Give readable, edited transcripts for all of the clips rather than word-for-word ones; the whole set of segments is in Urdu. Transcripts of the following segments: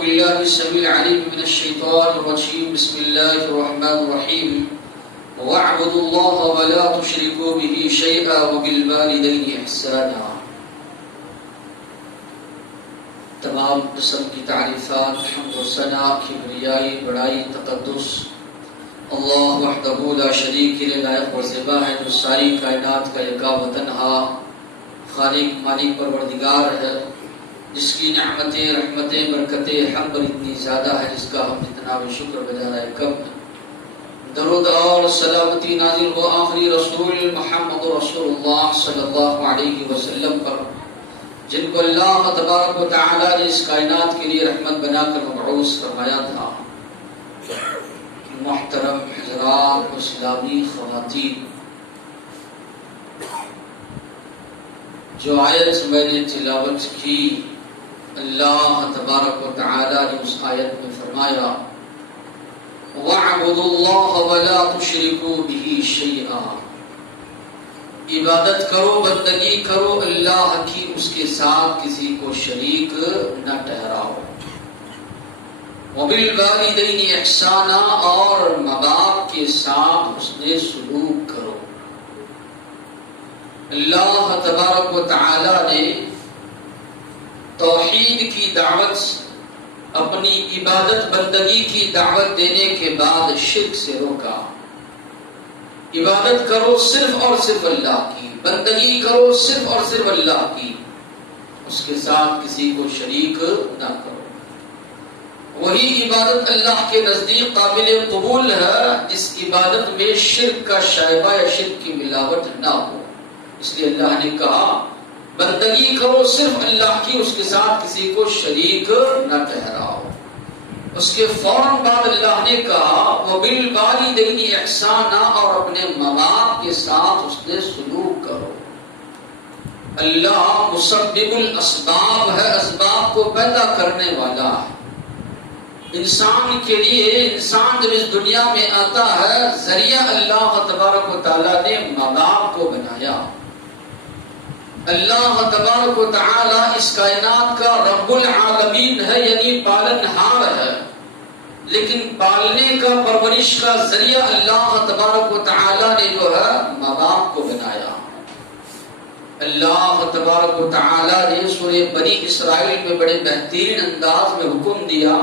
بالله السميع العليم من الشيطان الرجيم. بسم الله الرحمن الرحيم. واعبدوا الله ولا تشركوا به شيئا وبالوالدين إحسانا. تمام قسم کی تعریفات، حمد و ثنا، کبریائی، بڑائی، تقدس اللہ وحدہ لا شریک له لائق و زیبا ہے، جو ساری کائنات کا یکا و تنہا خالق مالک پروردگار ہے، جس کی نعمتیں، رحمتیں، برکتیں ہم پر اتنی زیادہ ہے، جس کا ہم جتنا بھی شکر گزار ہے کم ہے. درود اور سلامتی نازل ہو آخری رسول محمد رسول اللہ صلی اللہ علیہ وسلم پر، جن کو اللہ تبارک و تعالی نے اس کائنات کے لیے رحمت بنا کر مبعوث فرمایا تھا. محترم حضرات، اسلامی خواتین، جو آیت میں نے تلاوت کی، اللہ تبارک و تعالی نے اس آیت میں فرمایا وَاعْبُدُوا اللَّهَ وَلَا تُشْرِكُوا بِهِ شَيْئًا. عبادت کرو، بندگی کرو اللہ کی، اس کے ساتھ کسی کو شریک نہ ٹھہراؤ. وَبِالْوَالِدَيْنِ إِحْسَانًا، اور ماں باپ کے ساتھ حسن سلوک کرو. اللہ تبارک و تعالی نے توحید کی دعوت، اپنی عبادت بندگی کی دعوت دینے کے بعد شرک سے روکا. عبادت کرو صرف اور صرف اللہ کی، بندگی کرو صرف اور صرف اللہ کی، اس کے ساتھ کسی کو شریک نہ کرو. وہی عبادت اللہ کے نزدیک قابل قبول ہے جس عبادت میں شرک کا شائبہ یا شرک کی ملاوٹ نہ ہو. اس لیے اللہ نے کہا بندگی کرو صرف اللہ کی، اس کے ساتھ کسی کو شریک نہ ٹھہراؤ. اس کے فوراً بعد اللہ نے کہا وَبِالْوَالِدَيْنِ إِحْسَانًا، اور اپنے ماں باپ کے ساتھ حسن سلوک کرو. اللہ مسبب الاسباب ہے، اسباب کو پیدا کرنے والا ہے. انسان کے لیے، انسان جب اس دنیا میں آتا ہے، ذریعہ اللہ تبارک و تعالی نے ماں باپ کو بنایا. اللہ تبارک و تعالی اس کائنات کا رب العالمین ہے، یعنی پالنہار ہے، لیکن پالنے کا، پرورش کا ذریعہ اللہ تبارک و تعالی نے جو ہے ماں باپ کو بنایا. اللہ تبارک و تعالی نے سورہ بنی اسرائیل میں بڑے بہترین انداز میں حکم دیا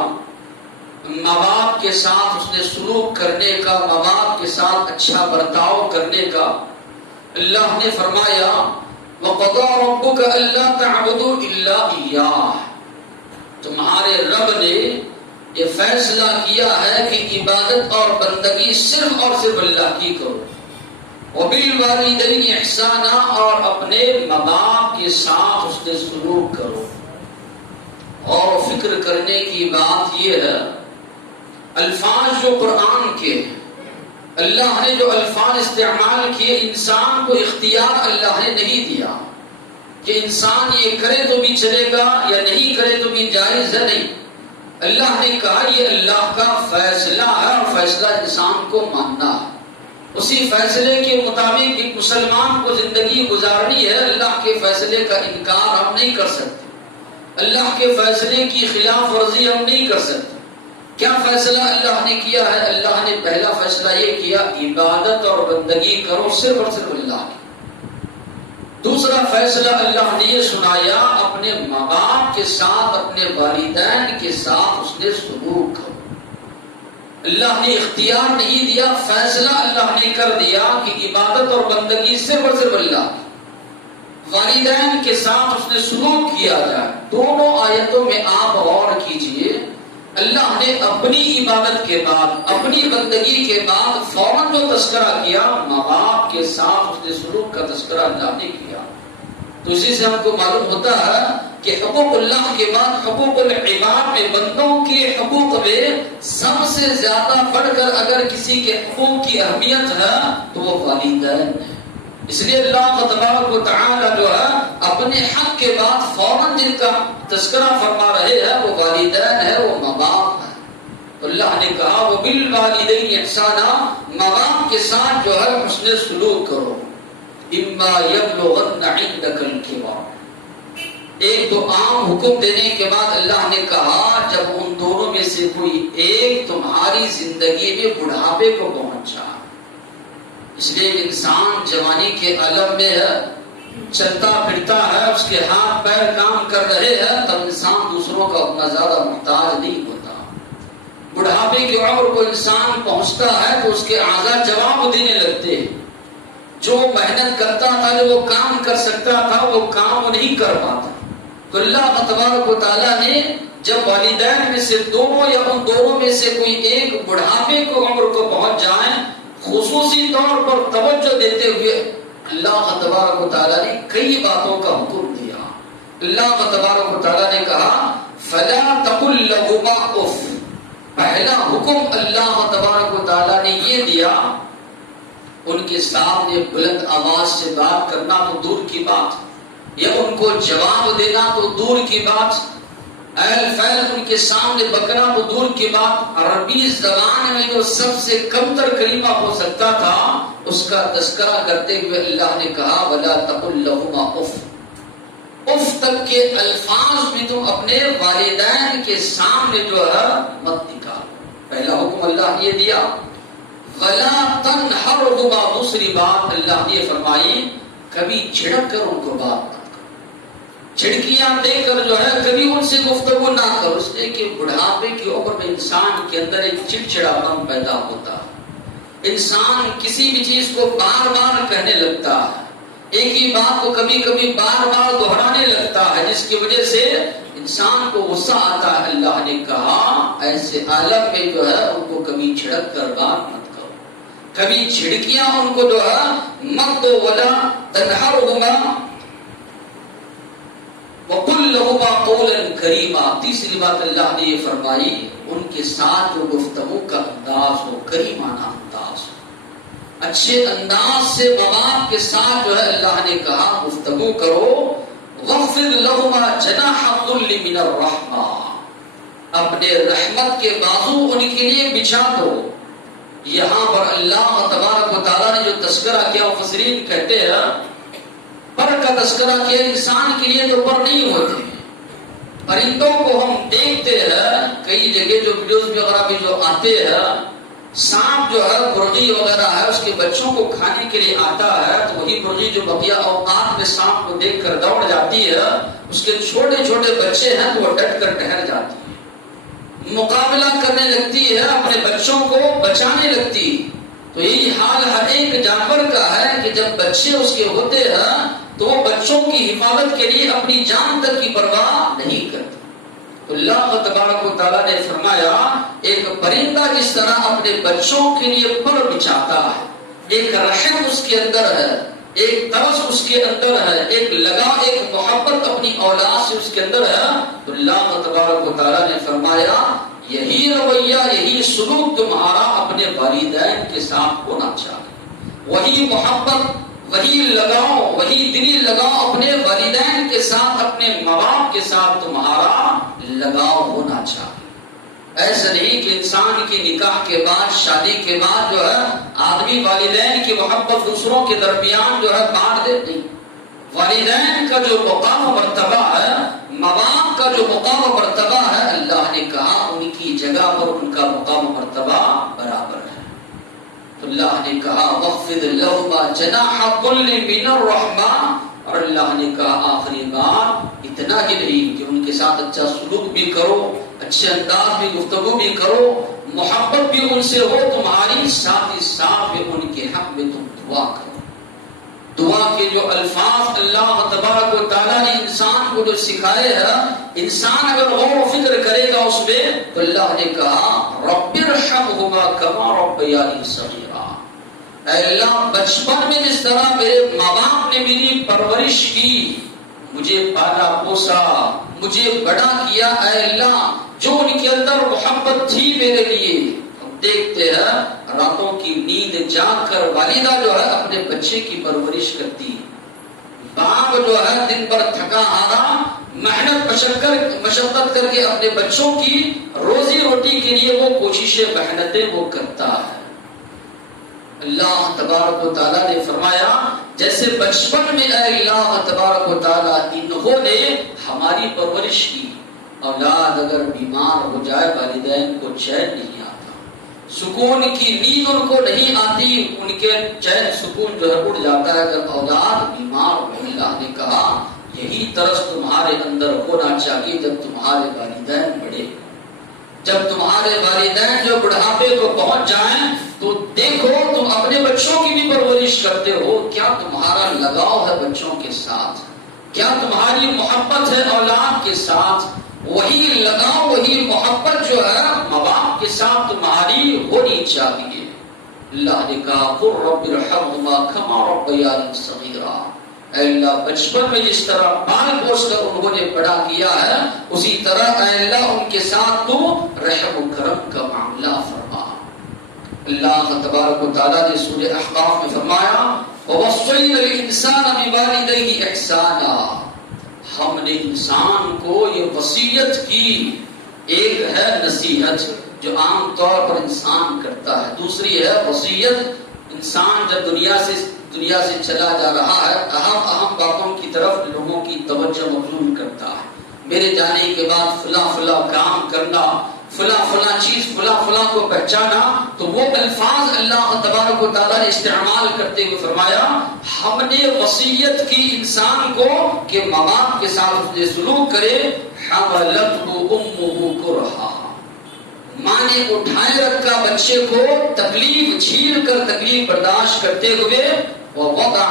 ماں باپ کے ساتھ اس نے سلوک کرنے کا، ماں باپ کے ساتھ اچھا برتاؤ کرنے کا. اللہ نے فرمایا وَقَضَىٰ رَبُّكَ أَلَّا تَعْبُدُوا إِلَّا إِيَّاهُ، تمہارے رب نے یہ فیصلہ کیا ہے کہ عبادت اور بندگی صرف اور صرف اللہ کی کرو. وَبِالْوَالِدَيْنِ إِحْسَانًا، اور اپنے ماں باپ کے ساتھ اس نے سلوک کرو. اور فکر کرنے کی بات یہ ہے، الفاظ جو قرآن کے، اللہ نے جو الفاظ استعمال کیے، انسان کو اختیار اللہ نے نہیں دیا کہ انسان یہ کرے تو بھی چلے گا یا نہیں کرے تو بھی جائز ہے. نہیں، اللہ نے کہا یہ اللہ کا فیصلہ ہے اور فیصلہ انسان کو ماننا ہے. اسی فیصلے کے مطابق ایک مسلمان کو زندگی گزارنی ہے. اللہ کے فیصلے کا انکار ہم نہیں کر سکتے، اللہ کے فیصلے کی خلاف ورزی ہم نہیں کر سکتے. کیا فیصلہ اللہ نے کیا ہے؟ اللہ نے پہلا فیصلہ یہ کیا عبادت اور بندگی کرو صرف اور صرف اللہ کی. دوسرا فیصلہ اللہ نے یہ سنایا اپنے ماں باپ کے ساتھ، اپنے والدین کے ساتھ اس نے سلوک کرو. اللہ نے اختیار نہیں دیا، فیصلہ اللہ نے کر دیا کہ عبادت اور بندگی صرف اور صرف اللہ کی. والدین کے ساتھ اس نے سلوک کیا جائے. دونوں آیتوں میں آپ غور کیجئے، اللہ نے اپنی عبادت کے بعد، اپنی بندگی کے بعد فوراً جو تذکرہ کیا، ماں باپ کے ساتھ اس نے سلوک کا تذکرہ اللہ نے کیا. تو اسی سے ہم کو معلوم ہوتا ہے کہ حقوق اللہ کے بعد حقوق العباد میں، بندوں کے حقوق میں سب سے زیادہ بڑھ کر اگر کسی کے حقوق کی اہمیت ہے تو وہ والدین ہے. اس لیے اللہ تبارک و تعالی جو ہے اپنے حق کے بعد فوراً جن کا تذکرہ فرما رہے ہیں وہ والدین ہے، وہ ماں باپ ہے. تو اللہ نے کہا وَبِالْوَالِدَيْنِ إِحْسَانًا، ماں باپ کے ساتھ جو ہے حسن سلوک کرو. إِمَّا يَبْلُغَنَّ عِندَكَ الْكِبَرَ، ایک تو عام حکم دینے کے بعد اللہ نے کہا جب ان دونوں میں سے کوئی ایک تمہاری زندگی میں بڑھاپے کو پہنچا، اس لیے انسان جوانی کے عالم میں ہے، چلتا پھرتا ہے، اس کے ہاتھ پیر کام کر رہے ہیں، تب انسان دوسروں کا اتنا زیادہ محتاج نہیں ہوتا۔ بڑھاپے کی عمر کو انسان پہنچتا ہے تو اس کے اعضاء جواب دینے لگتے ہیں، جو محنت کرتا تھا، جو وہ کام کر سکتا تھا، وہ کام وہ نہیں کر پاتا۔ تو اللہ تبارک و تعالیٰ نے جب والدین میں سے دونوں یا ان دونوں میں سے کوئی ایک بڑھاپے کو عمر کو پہنچ جائیں، خصوصی طور پر توجہ دیتے ہوئے اللہ تبارک و تعالیٰ نے کئی باتوں کا حکم دیا۔ اللہ تبارک و تعالیٰ نے کہا فَلَا تَقُلْ لَهُمَا أُفٍّ۔ پہلا حکم اللہ تبارک و تعالیٰ نے یہ دیا، ان کے سامنے بلند آواز سے بات کرنا تو دور کی بات، یا ان کو جواب دینا تو دور کی بات، اہل فیل ان کے سامنے بکنا تو دور کی بات۔ عربی زبان میں جو سب سے کمتر کلمہ ہو سکتا تھا اس کا تذکرہ کرتے ہوئے اللہ نے کہا وَلَا تَقُلْ لَهُمَا أُفٍّ۔ اف تک کے الفاظ بھی تم اپنے والدین کے سامنے جو ہے مت نکالو۔ پہلا حکم اللہ یہ دیا۔ وَلَا تَنْهَرْهُمَا، دوسری بات اللہ نے فرمائی کبھی چھڑک کر ان کو بات مت کرو، چھڑکیاں دے کر جو ہے کبھی ان سے گفتگو نہ کرو، اس لیے کہ بڑھاپے کی عمر میں انسان کے اندر ایک چڑچڑاپن پیدا ہوتا ہے، انسان کسی بھی چیز کو بار بار کہنے لگتا ہے، ایک ہی بات کو کبھی کبھی بار بار دہرانے لگتا ہے، جس کی وجہ سے انسان کو غصہ آتا ہے۔ اللہ نے کہا ایسے عالم میں جو ہے ان کو کبھی چھڑک کر بات مت کرو، کبھی چھڑکیاں ان کو جو ہے مت دو۔ ولا تنہرهما وقل لهما قولا کریما، تیسری بات اللہ نے یہ فرمائی ان کے ساتھ جو گفتگو کا انداز ہو کریمانہ انداز ہو، اچھے انداز سے ماں باپ کے ساتھ جو ہے اللہ نے کہا گفتگو کرو۔ وَخْفِضْ لَهُمَا جَنَاحَ الذُّلِّ مِنَ الرَّحْمَةِ، اپنے رحمت کے بازو ان کے لیے بچھا دو۔ یہاں پر اللہ تبارک و تعالیٰ نے جو تذکرہ کیا، مفسرین کہتے ہیں پر کا تذکرہ کیا، انسان کے لیے تو پر نہیں ہوتے، پرندوں کو ہم دیکھتے ہیں کئی جگہ جو ویڈیوز وغیرہ بھی جو آتے ہیں، سانپ جو ہے مرغی وغیرہ ہے اس کے بچوں کو کھانے کے لیے آتا ہے، تو وہی مرغی جو بقیہ اوقات میں سانپ کو دیکھ کر دوڑ جاتی ہے، اس کے چھوٹے چھوٹے بچے ہیں تو وہ ڈٹ کر ٹہر جاتی ہے، مقابلہ کرنے لگتی ہے، اپنے بچوں کو بچانے لگتی ہے۔ تو یہی حال ہر ایک جانور کا ہے کہ جب بچے اس کے ہوتے ہیں تو وہ بچوں کی حفاظت کے لیے اپنی جان تک کی پرواہ نہیں کرتے۔ تو اللہ تبارک و تعالیٰ نے فرمایا ایک پرندہ جس طرح اپنے بچوں کے لیے پر بچھاتا ہے، ایک رحم اس کے اندر ہے، ایک ترس اس کے اندر ہے، ایک لگاؤ ایک محبت اپنی اولاد سے اس کے اندر ہے، تو اللہ تبارک و تعالیٰ نے فرمایا یہی رویہ یہی سلوک تمہارا اپنے والدین کے ساتھ ہونا چاہیے، وہی محبت وہی لگاؤ وہی دلی لگاؤ اپنے والدین کے ساتھ، اپنے ماں باپ کے ساتھ تمہارا لگاؤ ہونا چاہیے۔ ایسا نہیں کہ انسان کی نکاح کے بعد شادی کے بعد جو ہے آدمی والدین کی محبت دوسروں کے درمیان جو ہے بانٹ دے، نہیں، والدین کا جو مقام و مرتبہ ہے، ماں باپ کا جو مقام و مرتبہ ہے، اللہ نے کہا ان کی جگہ پر ان کا مقام و مرتبہ برابر ہے۔ تو اللہ نے کہا وَخْفِضْ لَهُمَا جَنَاحَ الذُّلِّ مِنَ الرَّحْمَةِ، اور اللہ نے کہا آخری بات اتنا ہی نہیں کہ ان کے ساتھ اچھا سلوک بھی کرو، اچھے انداز میں گفتگو بھی کرو، محبت بھی ان سے ہو تمہاری، ساتھ ہی ساتھ ان کے حق میں تم دعا کرو۔ دعا کے جو الفاظ اللہ تبارک و تعالیٰ نے انسان کو جو سکھائے ہیں، انسان اگر غور و فکر کرے گا اس میں، تو اللہ نے کہا رَبِّ ارْحَمْهُمَا كَمَا رَبَّيَانِي صَغِيرًا، اے اللہ بچپن میں جس طرح میرے ماں باپ نے میری پرورش کی، مجھے پالا پوسا، مجھے بڑا کیا، اے اللہ جو ان کے اندر محبت تھی میرے لیے۔ دیکھتے ہیں راتوں کی نیند جاگ کر والدہ جو ہے اپنے بچے کی پرورش کرتی، باپ جو ہے دن بھر تھکا ہارا محنت مشقت کر کے اپنے بچوں کی روزی روٹی کے لیے وہ کوششیں محنتیں وہ کرتا ہے۔ اللہ تبارک و تعالیٰ نے فرمایا جیسے بچپن میں اے اللہ تبارک و تعالیٰ انہوں نے ہماری پرورش کی، اولاد اگر بیمار ہو جائے والدین کو چین نہیں آتا، سکون کی نیند ان کو نہیں آتی، ان کے چین سکون جو ہے اڑ جاتا ہے اگر اولاد بیمار ہو۔ اللہ نے کہا یہی طرز تمہارے اندر ہونا چاہیے جب تمہارے والدین بڑے، جب تمہارے والدین جو بڑھاپے کو پہنچ جائیں تو دیکھو تم اپنے بچوں کی بھی پرورش کرتے ہو، کیا تمہارا لگاؤ ہے بچوں کے ساتھ، کیا تمہاری محبت ہے اولاد کے ساتھ، وہی لگاؤ وہی محبت جو ہے ماں باپ کے ساتھ تمہاری ہونی چاہیے۔ اللہ نے کہا قل رب ارحمہما کما ربیانی صغیرا، اے اللہ بچپن میں جس طرح پال پوس کر انہوں نے بڑا کیا ہے اسی طرح اے اللہ ان کے ساتھ تو رحم و کرم کا معاملہ فرما۔ اللہ تبارک و تعالیٰ نے سورہ احقاف میں فرمایا وَوَصَّيْنَا الْإِنسَانَ بِوَالِدَيْهِ إِحْسَانًا، ہم نے انسان کو یہ وصیت کی، ایک ہے نصیحت جو عام طور پر انسان کرتا ہے، دوسری ہے وصیت انسان جب دنیا سے چلا جا رہا ہے اہم باتوں کی طرف لوگوں کی توجہ مبذول کرتا ہے، میرے جانے کے بعد فلاں فلاں کام کرنا، فلاں فلاں چیز فلاں فلاں کو پہچانا، تو وہ الفاظ اللہ تبارک و تعالیٰ نے استعمال کرتے ہوئے فرمایا ہم نے وصیت کی انسان کو کہ ماں باپ کے ساتھ اس نے سلوک کرے، حملتہ امہ کرہا، ماں نے اٹھائے رکھا بچے کو تکلیف جھیل کر تکلیف برداشت کرتے ہوئے، ووضعتہ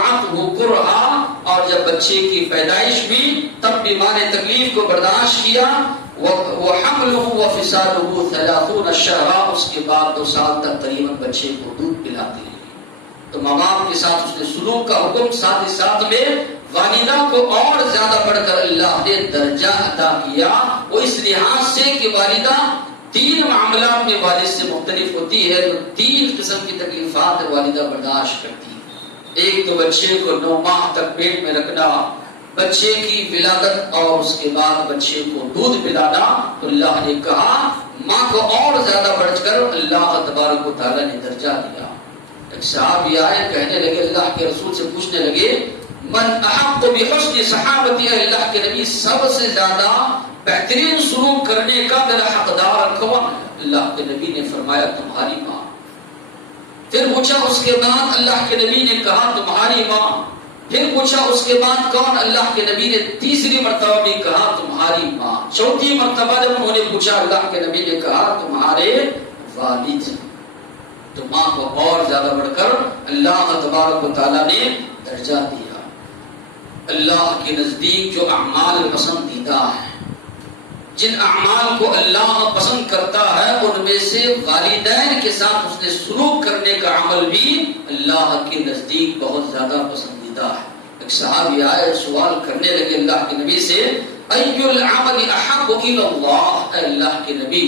کرہا، اور جب بچے کی پیدائش ہوئی تب بھی ماں نے تکلیف کو برداشت کیا، وحملہ وفصالہ 30 شہرا، اس کے بعد 2 سال تک قریباً بچے کو دودھ پلاتی رہی۔ تو ماں باپ کے ساتھ اس نے سلوک کا حکم، ساتھ ہی ساتھ میں والدہ کو اور زیادہ بڑھ کر اللہ نے درجہ عطا کیا، وہ اس لحاظ سے کہ والدہ 3 معاملات میں والد سے مختلف ہوتی ہے، 3 قسم کی تکلیفات والدہ برداشت کرتی ہے۔ ایک تو بچے کو 9 ماہ تک پیٹ میں رکھنا، بچے کی ولادت اور اس کے بعد بچے کو دودھ پلانا، تو اللہ نے کہا ماں کو اور زیادہ بڑھ کر اللہ تبارک و تعالیٰ نے درجہ دیا۔ ایک صحابی آئے کہنے لگے اللہ کے رسول سے پوچھنے لگے من احق بحسن صحابتی، اللہ کے نبی سب سے زیادہ بہترین سلوک کرنے کا میرا حقدار کون؟ اللہ کے نبی نے فرمایا تمہاری ماں۔ پھر پوچھا اس کے بعد اللہ کے نبی نے کہا تمہاری ماں۔ پھر پوچھا اس کے بعد کون؟ اللہ کے نبی نے تیسری مرتبہ بھی کہا تمہاری ماں۔ چوتھی مرتبہ جب انہوں نے پوچھا اللہ کے نبی نے کہا تمہارے والد۔ تو ماں کو اور زیادہ بڑھ کر اللہ تبارک و تعالیٰ نے درجہ دیا۔ اللہ کے نزدیک جو اعمال پسندیدہ ہیں، جن اعمال کو اللہ پسند کرتا ہے ان میں سے والدین کے ساتھ اس نے سلوک کرنے کا عمل بھی اللہ کے نزدیک بہت زیادہ پسندیدہ ہے۔ ایک صحابی آئے سوال کرنے لگے اللہ کے نبی سے ای العمل احب الی اللہ، اے اللہ کے نبی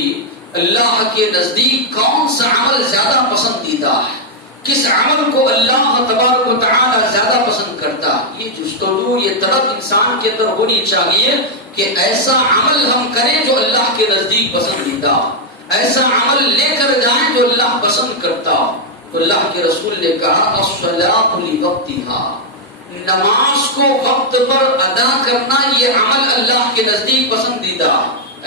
اللہ کے نزدیک کون سا عمل زیادہ پسندیدہ ہے، کس عمل کو اللہ تبارک و تعالی زیادہ پسند کرتا ہے؟ یہ جستجو یہ طلب انسان کے اندر ہونی چاہیے کہ ایسا عمل ہم کریں جو اللہ کے نزدیک پسندیدہ، ایسا عمل لے کر جائیں جو اللہ پسند کرتا۔ تو اللہ کے رسول نے کہا الصلاۃ لوقتها، نماز کو وقت پر ادا کرنا یہ عمل اللہ کے نزدیک پسندیدہ۔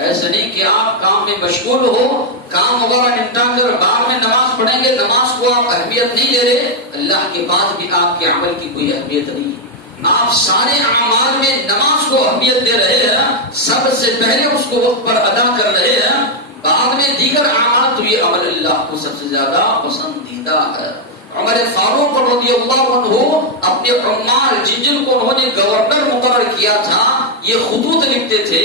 ایسا نہیں کہ آپ کام میں مشغول ہو، کام وغیرہ نمٹا کر بعد میں نماز پڑھیں گے، نماز کو آپ اہمیت نہیں دے رہے، اللہ کے پاس بھی آپ کے عمل کی کوئی اہمیت نہیں۔ آپ سارے اعمال میں نماز کو اہمیت دے رہے ہیں، سب سے پہلے اس کو وقت پر ادا کر رہے ہیں، بعد میں دیگر اعمال، تو یہ عمل اللہ کو سب سے زیادہ پسندیدہ ہے۔ عمر فاروق رضی اللہ عنہ اپنے عمال جن کو انہوں نے گورنر مقرر کیا تھا یہ خطوط لکھتے تھے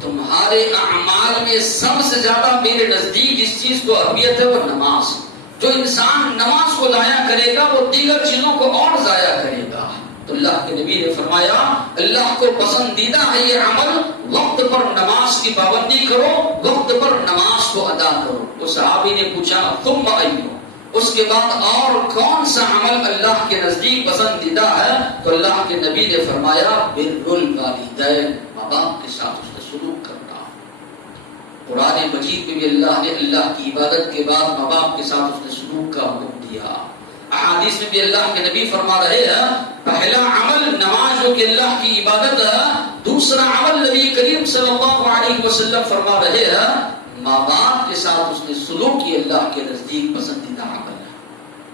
تمہارے اعمال میں سب سے زیادہ میرے نزدیک جس چیز کو اہمیت ہے وہ نماز۔ جو انسان نماز کو ضائع کرے گا وہ دیگر چیزوں کو اور ضائع کرے گا۔ تو اللہ کے نبی نے فرمایا اللہ کو پسندیدہ ہے یہ عمل، وقت پر نماز کی پابندی کرو، وقت پر نماز کو ادا کرو۔ وہ صحابی نے پوچھا ثم ایو، اس کے بعد اور کون سا عمل اللہ کے نزدیک پسندیدہ ہے؟ تو اللہ کے نبی نے فرمایا بر الوالدین، ماں باپ کے ساتھ اس نے سلوک کرنا۔ قرآن مجید میں بھی اللہ نے اللہ کی عبادت کے بعد ماں باپ کے ساتھ اس نے سلوک کا حکم دیا۔ احادیث میں بھی اللہ کے نبی فرما رہے ہیں پہلا عمل نماز جو کہ اللہ کی عبادت ہے، دوسرا عمل نبی کریم صلی اللہ علیہ وسلم فرما رہے ہیں ماں باپ کے ساتھ اس نے سلوک کی اللہ کے نزدیک پسندیدہ عمل ہے۔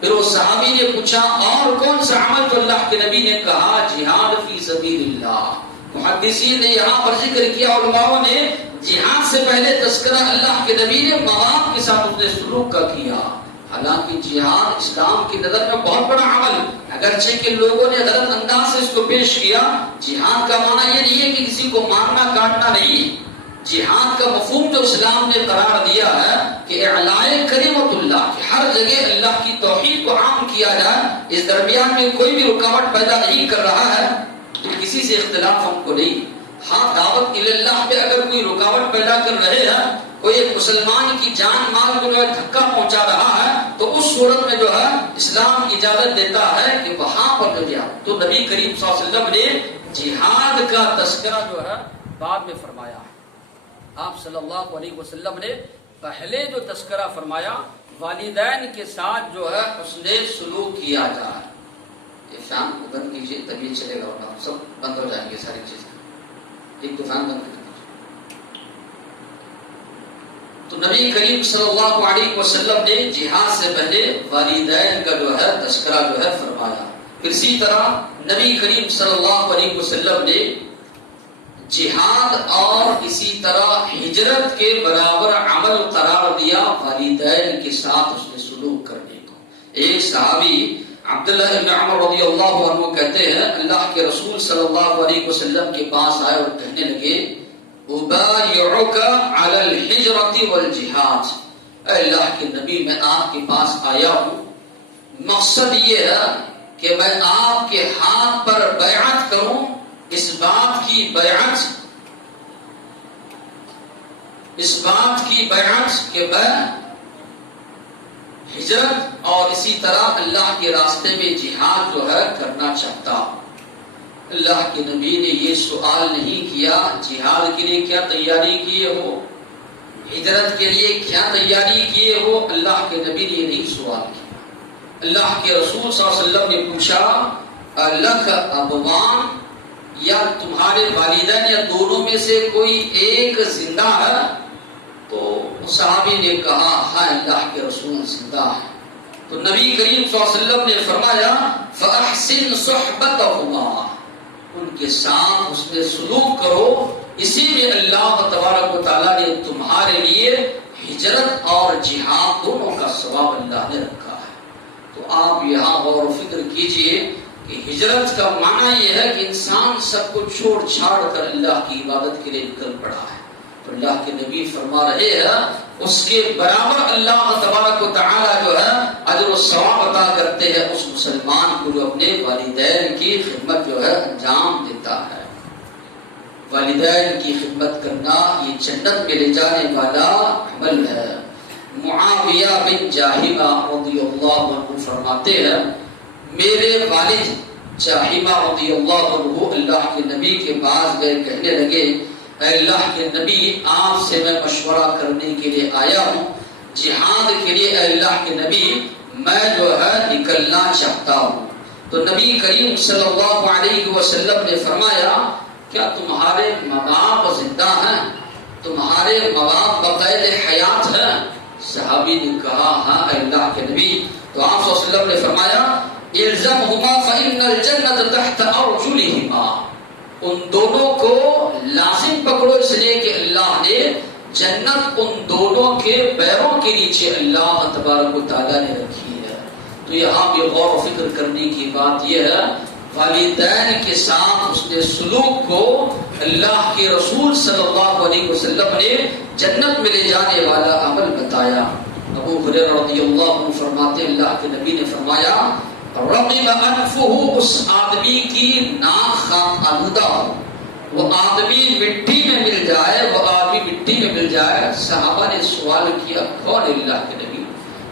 پھر اس صحابی نے پوچھا اور کون سا عمل؟ تو اللہ کے نبی نے کہا جہاد فی سبیل اللہ۔ محدثین نے یہاں پر ذکر کیا، علماء نے جہاد سے پہلے تذکرہ اللہ کے نبی نے ماں باپ کے ساتھ اس نے سلوک کا کیا۔ حالانکہ جہاد اسلام کی نظر میں بہت بڑا عمل، اگرچہ کہ لوگوں نے غلط انداز سے اس کو پیش کیا۔ جہاد کا معنی یہ نہیں ہے کہ کسی کو مارنا کاٹنا نہیں، جہاد کا مفہوم جو اسلام نے قرار دیا ہے کہ اعلاء کلمت اللہ، کہ ہر جگہ اللہ کی توحید کو عام کیا جائے، اس درمیان میں کوئی بھی رکاوٹ پیدا نہیں کر رہا ہے تو کسی سے اختلاف ہم کو نہیں۔ ہاں دعوت اللہ پہ اگر کوئی رکاوٹ پیدا کر رہے ہیں، کوئی ایک مسلمان کی جان مال کو جو ہے دھکا پہنچا رہا ہے، تو اس صورت میں جو ہے اسلام اجازت دیتا ہے کہ وہاں پر جو ہے تو نبی کریم صلی اللہ علیہ وسلم نے جہاد کا تذکرہ جو ہے بعد میں فرمایا۔ آپ صلی اللہ علیہ وسلم نے پہلے جو تذکرہ فرمایا والدین کے ساتھ جو ہے حسن سلوک کیا جائے۔ یہ فین کو بند کیجیے تبھی چلے گا، ورنہ سب بند ہو جائیں گے ساری چیزیں۔ ایک تو فین بند کر، تو نبی کریم صلی اللہ علیہ وسلم نے جہاد سے پہلے والدین کا جو ہے تذکرہ جو ہے فرمایا۔ پھر اسی طرح نبی کریم صلی اللہ علیہ وسلم نے جہاد اور اسی طرح ہجرت کے برابر عمل قرار دیا والدین کے ساتھ اس نے سلوک کرنے کو۔ ایک صحابی عبداللہ بن عمر رضی اللہ عنہ کہتے ہیں اللہ کے رسول صلی اللہ علیہ وسلم کے پاس آئے اور کہنے لگے ابایعک علی الحجرۃ والجہاد، اے اللہ کے نبی میں آپ کے پاس آیا ہوں، مقصد یہ ہے کہ میں آپ کے ہاتھ پر بیعت کروں، اس بات کی بیعت کہ میں ہجرت اور اسی طرح اللہ کے راستے میں جہاد جو ہے کرنا چاہتا ہوں۔ اللہ کے نبی نے یہ سوال نہیں کیا جہاد کے لیے کیا تیاری کیے ہو، ہجرت کے لیے کیا تیاری کیے ہو، اللہ کے نبی نے یہ نہیں سوال کیا۔ اللہ کے رسول صلی اللہ علیہ وسلم نے پوچھا لک ابوان، یا تمہارے والدین یا دونوں میں سے کوئی ایک زندہ ہے؟ تو صحابی نے کہا ہاں اللہ کے رسول زندہ ہے۔ تو نبی کریم صلی اللہ علیہ وسلم نے فرمایا فاحسن صحبتہما، ان کے ساتھ اس نے سلوک کرو، اسی میں اللہ تبارک و تعالیٰ نے تمہارے لیے ہجرت اور جہاد دونوں کا ثواب اللہ نے رکھا ہے۔ تو آپ یہاں غور و فکر کیجئے کہ ہجرت کا معنی یہ ہے کہ انسان سب کو چھوڑ چھاڑ کر اللہ کی عبادت کے لیے نکل پڑا ہے۔ تو اللہ کے نبی فرما رہے ہیں اس کے برابر اللہ تبارک و تعالیٰ جو ہے اجر و ثواب عطا کرتے ہیں اس مسلمان کو جو اپنے والدین کی خدمت جو ہے انجام دیتا ہے۔ والدین کی خدمت کرنا یہ جنت میں لے جانے والا عمل ہے۔ معاویہ بن جاہمہ رضی اللہ عنہ فرماتے ہیں میرے والد جاہمہ رضی اللہ عنہ اللہ کے نبی کے پاس گئے، کہنے لگے اے اللہ کے نبی آپ سے میں مشورہ کرنے کے لیے آیا ہوں، جہاد کے لیے اے اللہ کے نبی میں جو ہے نکلنا چاہتا ہوں۔ تو نبی کریم صلی اللہ علیہ وسلم نے فرمایا کیا تمہارے ماں باپ زندہ ہیں؟ تمہارے ماں باپ بقید حیات ہیں؟ صحابی نے کہا ہاں اے اللہ کے نبی۔ تو آپ صلی اللہ علیہ وسلم نے فرمایا الزمہما فإن الجنة تحت ارجلہما، ان دونوں کو لازم پکڑو اس لیے کہ اللہ نے جنت ان دونوں کے پیروں کے نیچے اللہ تبارک و تعالیٰ نے رکھی ہے۔ تو یہاں بھی غور و فکر کرنے کی بات یہ ہے والدین کے ساتھ اس نے سلوک کو اللہ کے رسول صلی اللہ علیہ وسلم نے جنت میں لے جانے والا عمل بتایا۔ ابو ہریرہ رضی اللہ عنہ فرماتے ہیں اللہ کے نبی نے فرمایا رغم انفہ، اس آدمی کی ناک خاک آلودہ ہو، وہ آدمی مٹی میں مل جائے، وہ آدمی مٹی میں مل جائے۔ صحابہ نے سوال کیا کون اللہ کے نبی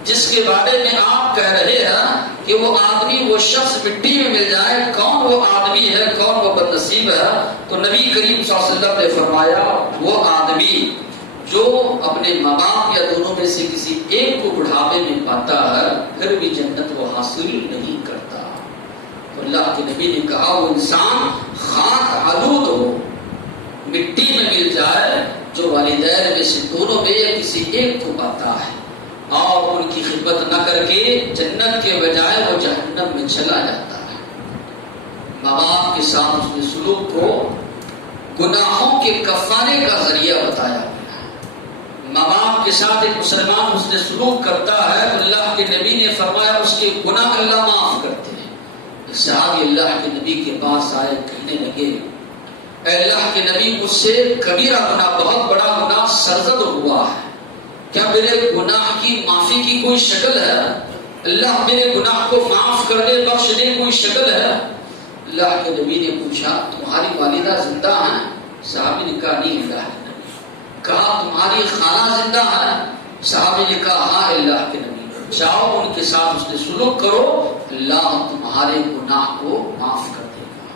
جس کے بارے میں آپ کہہ رہے ہیں کہ وہ آدمی وہ شخص مٹی میں مل جائے، کون وہ آدمی ہے، کون وہ بد نصیب ہے؟ تو نبی کریم صلی اللہ علیہ وسلم نے فرمایا وہ آدمی جو اپنے ماں باپ یا دونوں میں سے کسی ایک کو بڑھاپے میں پاتا ہے پھر بھی جنت وہ حاصل نہیں کرتا. تو اللہ کے نبی نے کہا وہ انسان خاک آلود ہو، مٹی میں مل جائے، جو والدین میں سے دونوں میں یا کسی ایک کو پاتا ہے اور ان کی خدمت نہ کر کے جنت کے بجائے وہ جہنم میں چلا جاتا ہے. ماں باپ کے ساتھ اس نے سلوک کو گناہوں کے کفارے کا ذریعہ بتایا گیا ہے. ماں باپ کے ساتھ ایک مسلمان اس نے سلوک کرتا ہے تو اللہ کے نبی نے فرمایا اس کے گناہ اللہ معاف کرتے ہیں. صحابی اللہ کے نبی کے پاس آئے، کہنے لگے اے اللہ کے نبی مجھ سے کبیرہ گناہ، بہت بڑا گناہ سرزد ہوا ہے، کیا میرے گناہ کی معافی کی کوئی شکل ہے؟ اللہ میرے گناہ کو معاف کر دے، بخش دے، کوئی شکل ہے؟ اللہ کے نبی نے پوچھا تمہاری والدہ زندہ ہیں؟ صحابی نے کہا نہیں اللہ کے نبی. کہا تمہاری خالہ زندہ ہے؟ صحابی نے کہا ہاں اللہ کے نبی. جاؤ ان کے ساتھ اس نے سلوک کرو، اللہ تمہارے گناہ کو معاف کر دے گا،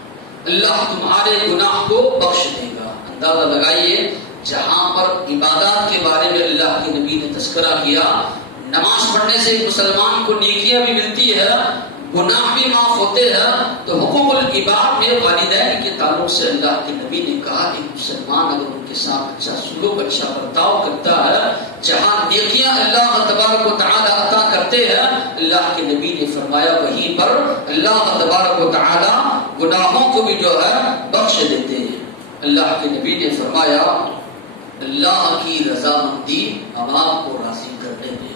اللہ تمہارے گناہ کو بخش دے گا. اندازہ لگائیے جہاں پر عبادات کے بارے میں اللہ کے نبی نے تذکرہ کیا، نماز پڑھنے سے مسلمان کو نیکیاں بھی ملتی ہے، گناہ بھی معاف ہوتے ہیں، تو حقوق العباد میں والدین کے تعلق سے اللہ کے نبی نے کہا کہ مسلمان اگر ان کے ساتھ اچھا سلوک، اچھا برتاؤ کرتا ہے، جہاں نیکیاں اللہ تبارک و تعالی عطا کرتے ہیں، اللہ کے نبی نے فرمایا وہیں پر اللہ تبارک و تعالی گناہوں کو بھی جو ہے بخش دیتے ہیں. اللہ کے نبی نے فرمایا اللہ کی رضامندی ماں باپ کو راضی کرنے دے.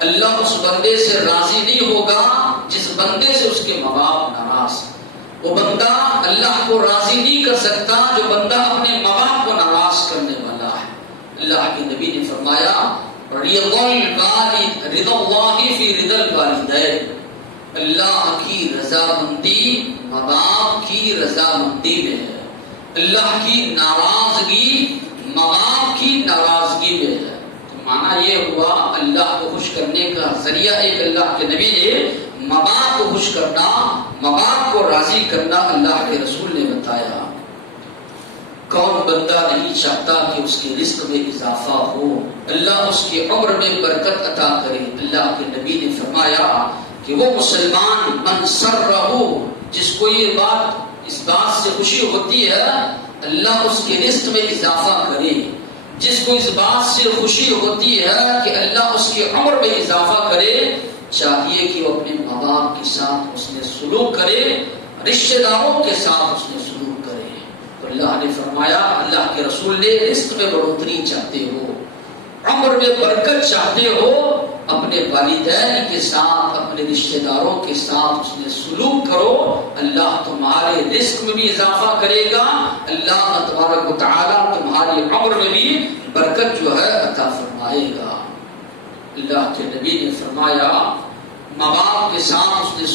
اللہ اس بندے سے راضی نہیں ہوگا جس بندے سے اس کے ماں باپ ناراض. وہ بندہ اللہ کو راضی نہیں کر سکتا جو بندہ اپنے ماں باپ کو ناراض کرنے والا ہے. اللہ کے نبی نے فرمایا رضا اللہ فی رضا الوالدین، اللہ کی رضامندی ماں باپ کی رضامندی میں ہے، اللہ کی ناراضگی ماں باپ کی ناراضگی میں ہے. معنی یہ ہوا اللہ کو خوش کرنے کا ذریعہ ایک اللہ کے نبی نے ماں باپ کو خوش کرنا، ماں باپ کو راضی کرنا اللہ کے رسول نے بتایا. کون بندہ نہیں چاہتا کہ اس کے رزق میں اضافہ ہو، اللہ اس کی عمر میں برکت عطا کرے. اللہ کے نبی نے فرمایا کہ وہ مسلمان من سرہ، جس کو یہ بات اس بات سے خوشی ہوتی ہے اللہ اس کے رزق میں اضافہ کرے، جس کو اس بات سے خوشی ہوتی ہے کہ اللہ اس کی عمر میں اضافہ کرے، چاہیے کہ وہ اپنے ماں باپ کے ساتھ اس نے سلوک کرے، رشتہ داروں کے ساتھ اس نے سلوک کرے. تو اللہ نے فرمایا، اللہ کے رسول نے رزق میں بڑھوتری چاہتے ہو، عمر میں برکت چاہتے ہو، اپنے والدین کے ساتھ، اپنے رشتہ داروں کے ساتھ اس نے سلوک کرو، اللہ تمہارے رزق میں بھی اضافہ کرے گا، اللہ تبارک و تعالی تمہاری عمر میں بھی برکت جو ہے عطا فرمائے گا. اللہ کے نبی نے فرمایا ماں باپ کے ساتھ اس نے